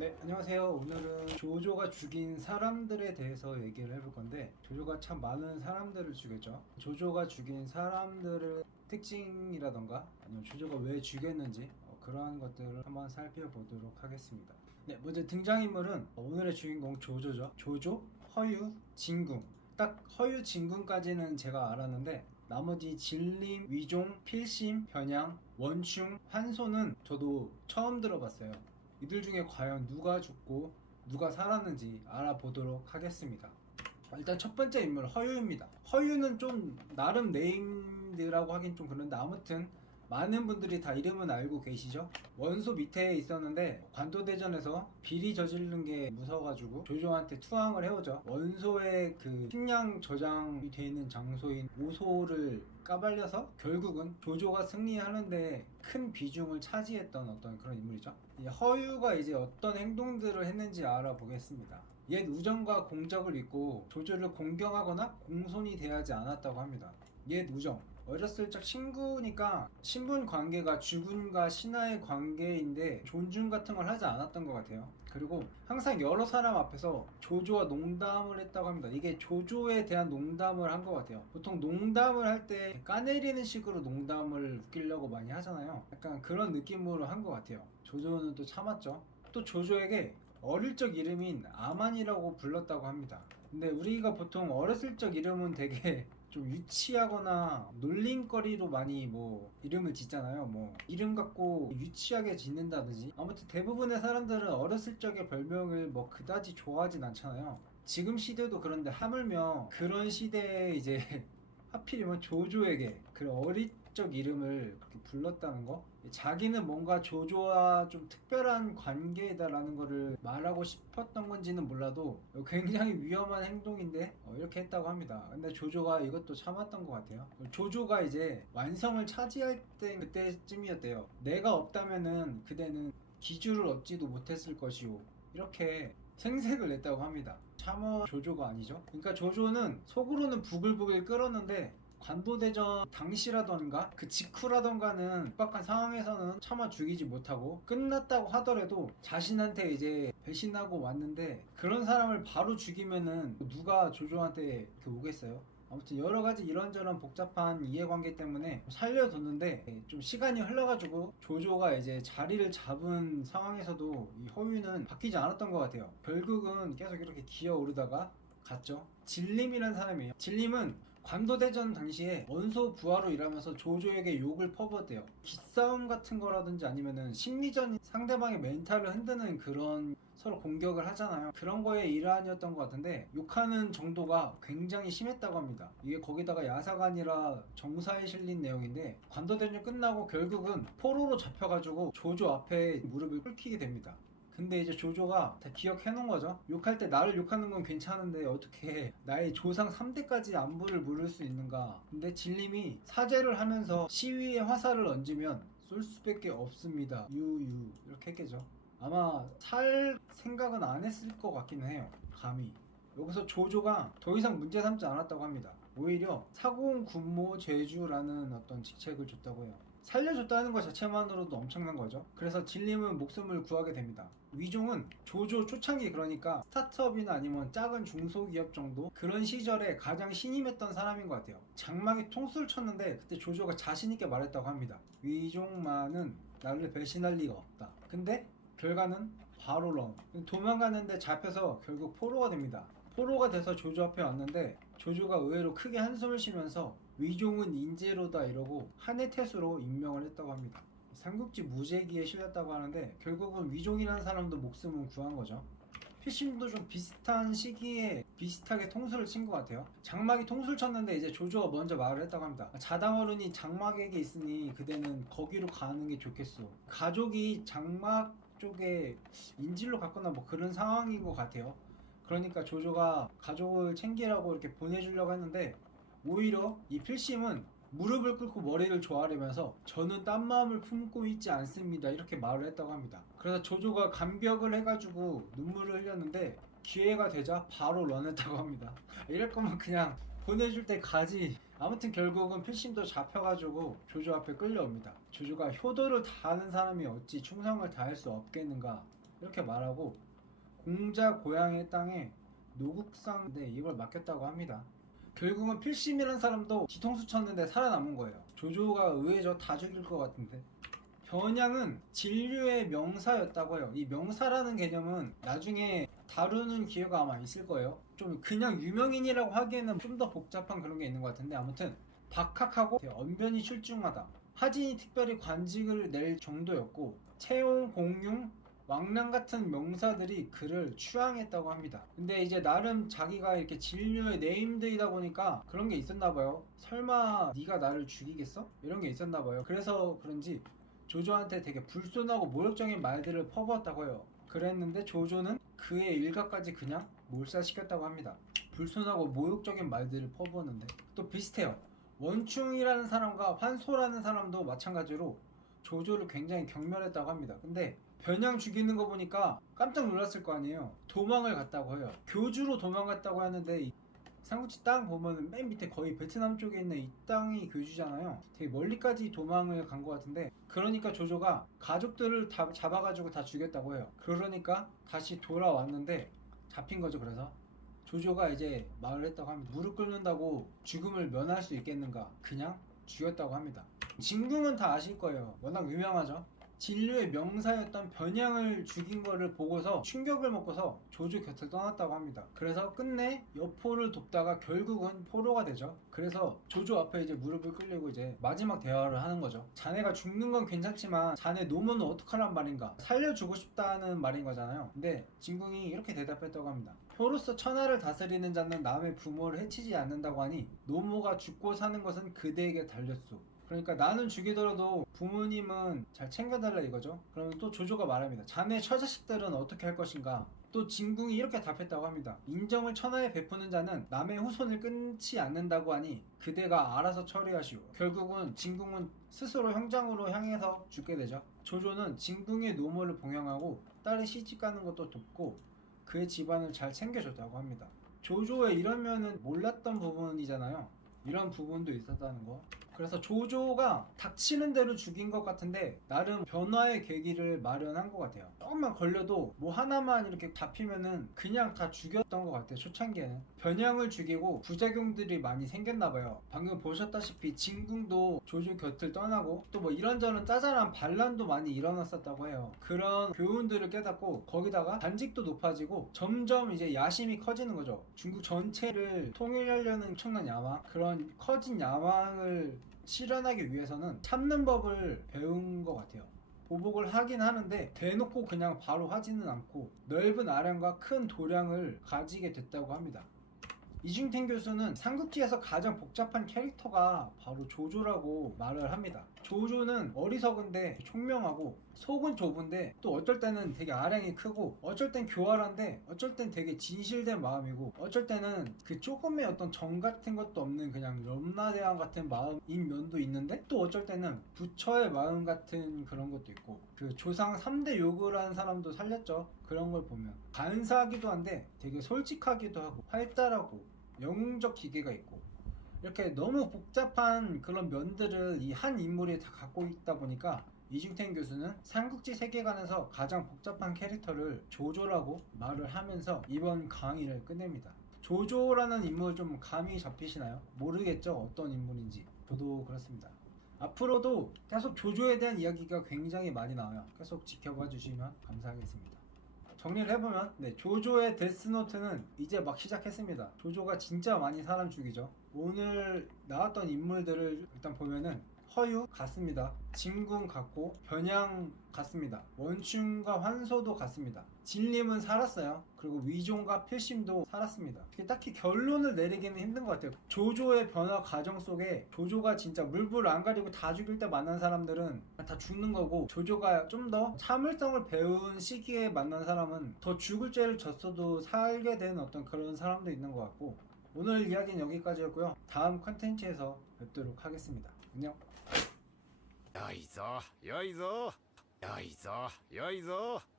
네, 안녕하세요. 오늘은 조조가 죽인 사람들에 대해서 얘기를 해볼 건데, 조조가 참 많은 사람들을 죽였죠. 조조가 죽인 사람들의 특징이라던가, 아니면 조조가 왜 죽였는지, 어, 그러한 것들을 한번 살펴보도록 하겠습니다. 네, 먼저 등장인물은 오늘의 주인공 조조죠. 조조, 허유, 진궁. 딱 허유, 진궁까지는 제가 알았는데, 나머지 진림, 위종, 필심, 변양, 원충, 환소는 저도 처음 들어봤어요. 이들 중에 과연 누가 죽고 누가 살았는지 알아보도록 하겠습니다. 일단 첫 번째 인물 허유입니다. 허유는 좀 나름 네임드라고 하긴 좀 그런데 아무튼 많은 분들이 다 이름은 알고 계시죠? 원소 밑에 있었는데 관도대전에서 비리 저지르는 게 무서워가지고 조조한테 투항을 해오죠. 원소의 그 식량 저장이 돼 있는 장소인 오소를 까발려서 결국은 조조가 승리하는데 큰 비중을 차지했던 어떤 그런 인물이죠. 이 허유가 이제 어떤 행동들을 했는지 알아보겠습니다. 옛 우정과 공적을 잊고 조조를 공경하거나 공손히 대하지 않았다고 합니다. 옛 우정. 어렸을 적 친구니까 신분 관계가 주군과 신하의 관계인데 존중 같은 걸 하지 않았던 것 같아요. 그리고 항상 여러 사람 앞에서 조조와 농담을 했다고 합니다. 이게 조조에 대한 농담을 한 것 같아요. 보통 농담을 할 때 까내리는 식으로 농담을 웃기려고 많이 하잖아요. 약간 그런 느낌으로 한 것 같아요. 조조는 또 참았죠. 또 조조에게 어릴 적 이름인 아만이라고 불렀다고 합니다. 근데 우리가 보통 어렸을 적 이름은 되게 좀 유치하거나 놀림거리로 많이 뭐 이름을 짓잖아요. 뭐 이름 갖고 유치하게 짓는다든지 아무튼 대부분의 사람들은 어렸을 적의 별명을 뭐 그다지 좋아하진 않잖아요. 지금 시대도 그런데 하물며 그런 시대에 이제 하필이면 조조에게 그런 어릴 적 이름을 그렇게 불렀다는 거? 자기는 뭔가 조조와 좀 특별한 관계다라는 거를 말하고 싶었던 건지는 몰라도 굉장히 위험한 행동인데 어, 이렇게 했다고 합니다. 근데 조조가 이것도 참았던 것 같아요. 조조가 이제 완성을 차지할 때 그때쯤이었대요. 내가 없다면은 그대는 기주를 얻지도 못했을 것이오. 이렇게 생색을 냈다고 합니다. 참어 조조가 아니죠. 그러니까 조조는 속으로는 부글부글 끓었는데 관도대전 당시라던가 그 직후라던가는 급박한 상황에서는 참아 죽이지 못하고 끝났다고 하더라도 자신한테 이제 배신하고 왔는데 그런 사람을 바로 죽이면은 누가 조조한테 오겠어요? 아무튼 여러 가지 이런저런 복잡한 이해관계 때문에 살려뒀는데 좀 시간이 흘러가지고 조조가 이제 자리를 잡은 상황에서도 이 허유는 바뀌지 않았던 것 같아요. 결국은 계속 이렇게 기어오르다가 갔죠. 진림이라는 사람이에요. 진림은 관도대전 당시에 원소 부하로 일하면서 조조에게 욕을 퍼부었대요. 기싸움 같은 거라든지 아니면은 심리전 상대방의 멘탈을 흔드는 그런 서로 공격을 하잖아요. 그런 거에 일환이었던 것 같은데 욕하는 정도가 굉장히 심했다고 합니다. 이게 거기다가 야사가 아니라 정사에 실린 내용인데 관도대전 끝나고 결국은 포로로 잡혀가지고 조조 앞에 무릎을 꿇히게 됩니다. 근데 이제 조조가 다 기억해 놓은 거죠. 욕할 때 나를 욕하는 건 괜찮은데 어떻게 나의 조상 3대까지 안부를 물을 수 있는가. 근데 진림이 사죄를 하면서 시위에 화살을 얹으면 쏠 수밖에 없습니다. 유유 이렇게 했겠죠. 아마 살 생각은 안 했을 것 같기는 해요. 감히. 여기서 조조가 더 이상 문제 삼지 않았다고 합니다. 오히려 사공 군모 제주라는 어떤 직책을 줬다고 해요. 살려줬다는 것 자체만으로도 엄청난 거죠. 그래서 진림은 목숨을 구하게 됩니다. 위종은 조조 초창기 그러니까 스타트업이나 아니면 작은 중소기업 정도 그런 시절에 가장 신임했던 사람인 것 같아요. 장막이 통수를 쳤는데 그때 조조가 자신있게 말했다고 합니다. 위종만은 나를 배신할 리가 없다. 근데 결과는 바로 런. 도망갔는데 잡혀서 결국 포로가 됩니다. 포로가 돼서 조조 앞에 왔는데 조조가 의외로 크게 한숨을 쉬면서 위종은 인재로다 이러고 한해 태수로 임명을 했다고 합니다. 삼국지 무제기에 실렸다고 하는데 결국은 위종이라는 사람도 목숨은 구한 거죠. 피심도 좀 비슷한 시기에 비슷하게 통수를 친 것 같아요. 장막이 통수를 쳤는데 이제 조조가 먼저 말을 했다고 합니다. 자당어른이 장막에게 있으니 그대는 거기로 가는 게 좋겠소. 가족이 장막 쪽에 인질로 갔거나 뭐 그런 상황인 것 같아요. 그러니까 조조가 가족을 챙기라고 이렇게 보내주려고 했는데 오히려 이 필심은 무릎을 꿇고 머리를 조아리면서 저는 딴 마음을 품고 있지 않습니다. 이렇게 말을 했다고 합니다. 그래서 조조가 감격을 해가지고 눈물을 흘렸는데 기회가 되자 바로 런했다고 합니다. 이럴 거면 그냥 보내줄 때 가지. 아무튼 결국은 필심도 잡혀가지고 조조 앞에 끌려옵니다. 조조가 효도를 다하는 사람이 어찌 충성을 다할 수 없겠는가? 이렇게 말하고 공자 고향의 땅에 노국상인데 이걸 맡겼다고 합니다. 결국은 필심이라는 사람도 뒤통수 쳤는데 살아남은 거예요. 조조가 의외죠. 다 죽일 것 같은데. 변양은 진류의 명사였다고 해요. 이 명사라는 개념은 나중에 다루는 기회가 아마 있을 거예요. 좀 그냥 유명인이라고 하기에는 좀 더 복잡한 그런 게 있는 것 같은데 아무튼 박학하고 언변이 출중하다. 하진이 특별히 관직을 낼 정도였고 채용, 공융, 왕랑 같은 명사들이 그를 추앙했다고 합니다. 근데 이제 나름 자기가 이렇게 진류의 네임드이다 보니까 그런 게 있었나 봐요. 설마 네가 나를 죽이겠어? 이런 게 있었나 봐요. 그래서 그런지 조조한테 되게 불손하고 모욕적인 말들을 퍼부었다고 해요. 그랬는데 조조는 그의 일가까지 그냥 몰살시켰다고 합니다. 불손하고 모욕적인 말들을 퍼부었는데 또 비슷해요. 원충이라는 사람과 환소라는 사람도 마찬가지로 조조를 굉장히 경멸했다고 합니다. 근데 변양 죽이는 거 보니까 깜짝 놀랐을 거 아니에요. 도망을 갔다고 해요. 교주로 도망갔다고 하는데 이 삼국지 땅 보면은 맨 밑에 거의 베트남 쪽에 있는 이 땅이 교주잖아요. 되게 멀리까지 도망을 간 것 같은데 그러니까 조조가 가족들을 다 잡아가지고 다 죽였다고 해요. 그러니까 다시 돌아왔는데 잡힌 거죠. 그래서 조조가 이제 말을 했다고 합니다. 무릎 꿇는다고 죽음을 면할 수 있겠는가? 그냥 죽였다고 합니다. 진궁은 다 아실 거예요. 워낙 유명하죠. 진류의 명사였던 변양을 죽인 거를 보고서 충격을 먹고서 조조 곁을 떠났다고 합니다. 그래서 끝내 여포를 돕다가 결국은 포로가 되죠. 그래서 조조 앞에 이제 무릎을 꿇리고 이제 마지막 대화를 하는 거죠. 자네가 죽는 건 괜찮지만 자네 노모는 어떡하란 말인가? 살려주고 싶다는 말인 거잖아요. 근데 진궁이 이렇게 대답했다고 합니다. 표로서 천하를 다스리는 자는 남의 부모를 해치지 않는다고 하니 노모가 죽고 사는 것은 그대에게 달렸소. 그러니까 나는 죽이더라도 부모님은 잘 챙겨달라 이거죠. 그러면 또 조조가 말합니다. 자네 처자식들은 어떻게 할 것인가? 또 진궁이 이렇게 답했다고 합니다. 인정을 천하에 베푸는 자는 남의 후손을 끊지 않는다고 하니 그대가 알아서 처리하시오. 결국은 진궁은 스스로 형장으로 향해서 죽게 되죠. 조조는 진궁의 노모를 봉양하고 딸이 시집 가는 것도 돕고 그의 집안을 잘 챙겨줬다고 합니다. 조조의 이런 면은 몰랐던 부분이잖아요. 이런 부분도 있었다는 거. 그래서 조조가 닥치는 대로 죽인 것 같은데 나름 변화의 계기를 마련한 것 같아요. 조금만 걸려도 뭐 하나만 이렇게 잡히면은 그냥 다 죽였던 것 같아요. 초창기에는 변형을 죽이고 부작용들이 많이 생겼나 봐요. 방금 보셨다시피 진궁도 조조 곁을 떠나고 또 뭐 이런저런 짜잘한 반란도 많이 일어났었다고 해요. 그런 교훈들을 깨닫고 거기다가 단직도 높아지고 점점 이제 야심이 커지는 거죠. 중국 전체를 통일하려는 엄청난 야망 그런 커진 야망을 실현하기 위해서는 참는 법을 배운 것 같아요. 보복을 하긴 하는데 대놓고 그냥 바로 하지는 않고 넓은 아량과 큰 도량을 가지게 됐다고 합니다. 이중택 교수는 삼국지에서 가장 복잡한 캐릭터가 바로 조조라고 말을 합니다. 조조는 어리석은데 총명하고 속은 좁은데 또 어쩔 때는 되게 아량이 크고 어쩔 땐 교활한데 어쩔 땐 되게 진실된 마음이고 어쩔 때는 그 조금의 어떤 정 같은 것도 없는 그냥 염라대왕 같은 마음인 면도 있는데 또 어쩔 때는 부처의 마음 같은 그런 것도 있고 그 조상 3대 요구를 하는 사람도 살렸죠. 그런 걸 보면 간사하기도 한데 되게 솔직하기도 하고 활달하고 영웅적 기계가 있고 이렇게 너무 복잡한 그런 면들을 이 한 인물이 다 갖고 있다 보니까 이중택 교수는 삼국지 세계관에서 가장 복잡한 캐릭터를 조조라고 말을 하면서 이번 강의를 끝냅니다. 조조라는 인물 좀 감이 잡히시나요? 모르겠죠 어떤 인물인지 저도 그렇습니다. 앞으로도 계속 조조에 대한 이야기가 굉장히 많이 나와요. 계속 지켜봐 주시면 감사하겠습니다. 정리를 해보면 네, 조조의 데스노트는 이제 막 시작했습니다. 조조가 진짜 많이 사람 죽이죠. 오늘 나왔던 인물들을 일단 보면은 허유 같습니다. 진궁 같고 변양 같습니다. 원충과 환소도 같습니다. 진림은 살았어요. 그리고 위종과 필심도 살았습니다. 딱히 결론을 내리기는 힘든 것 같아요. 조조의 변화 과정 속에 조조가 진짜 물불 안 가리고 다 죽일 때 만난 사람들은 다 죽는 거고 조조가 좀 더 참을성을 배운 시기에 만난 사람은 더 죽을 죄를 졌어도 살게 된 어떤 그런 사람도 있는 것 같고 오늘 이야기는 여기까지였고요. 다음 컨텐츠에서 뵙도록 하겠습니다. にゃ.よいぞよいぞよいぞよいぞ。